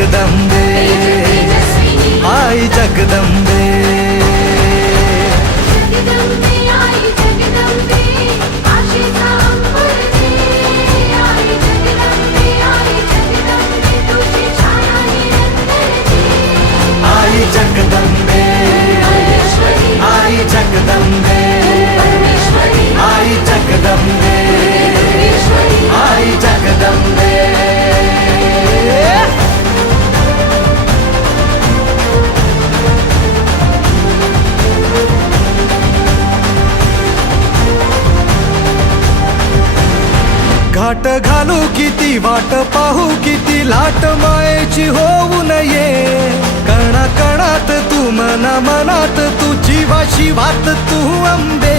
आई जगदंबे आई घाट घालू किती वाट पाहू किती लाट मायेची होऊ नये. कणा कणात तू मना मनात तू जीवाशी वात तू अंबे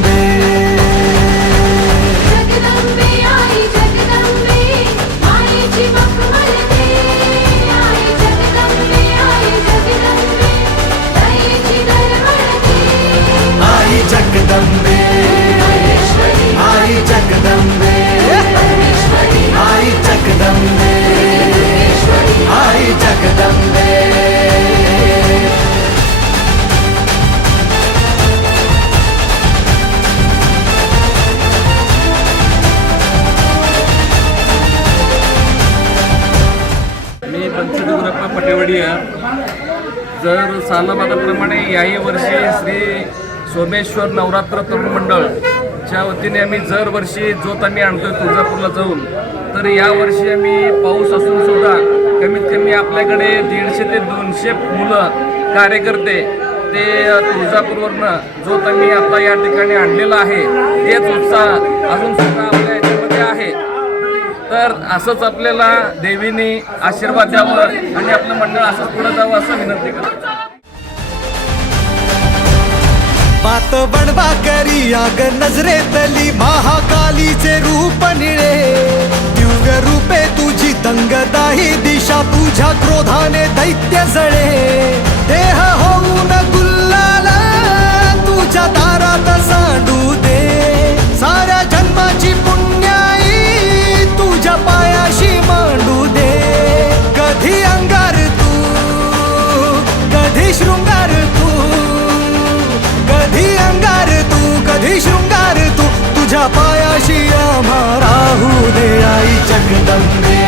पंचदुर्गप्पा जर सालबादाप्रमाणे याही वर्षी श्री सोमेश्वर नवरात्र तरुण मंडळच्या वतीने आम्ही जर वर्षी जोत आम्ही आणतोय तुळजापूरला जाऊन तर यावर्षी आम्ही पाऊस असून सुद्धा कमीत कमी आपल्याकडे दीडशे ते दोनशे मुलं कार्यकर्ते ते तुळजापूरवरनं जोत आम्ही आता या ठिकाणी आणलेला आहे. तेच उत्साह अजून सुद्धा आपल्या याच्यामध्ये आहे. तर असंच आपल्याला देवीने आशीर्वाद द्यावं आणि आपलं मंडळ असंच पुढे जावं असं विनंती करतो. पात बनवा करी आग नजरेतली महाकालीचे रूप निळे. दिव्य रूपे तुझी दंगदाही दिशा तुझ्या क्रोधाने दैत्य जळे. देह होऊन गुल्लाला तुझ्या दारात पायाशी आम्हा राहू दे आई जगदंबे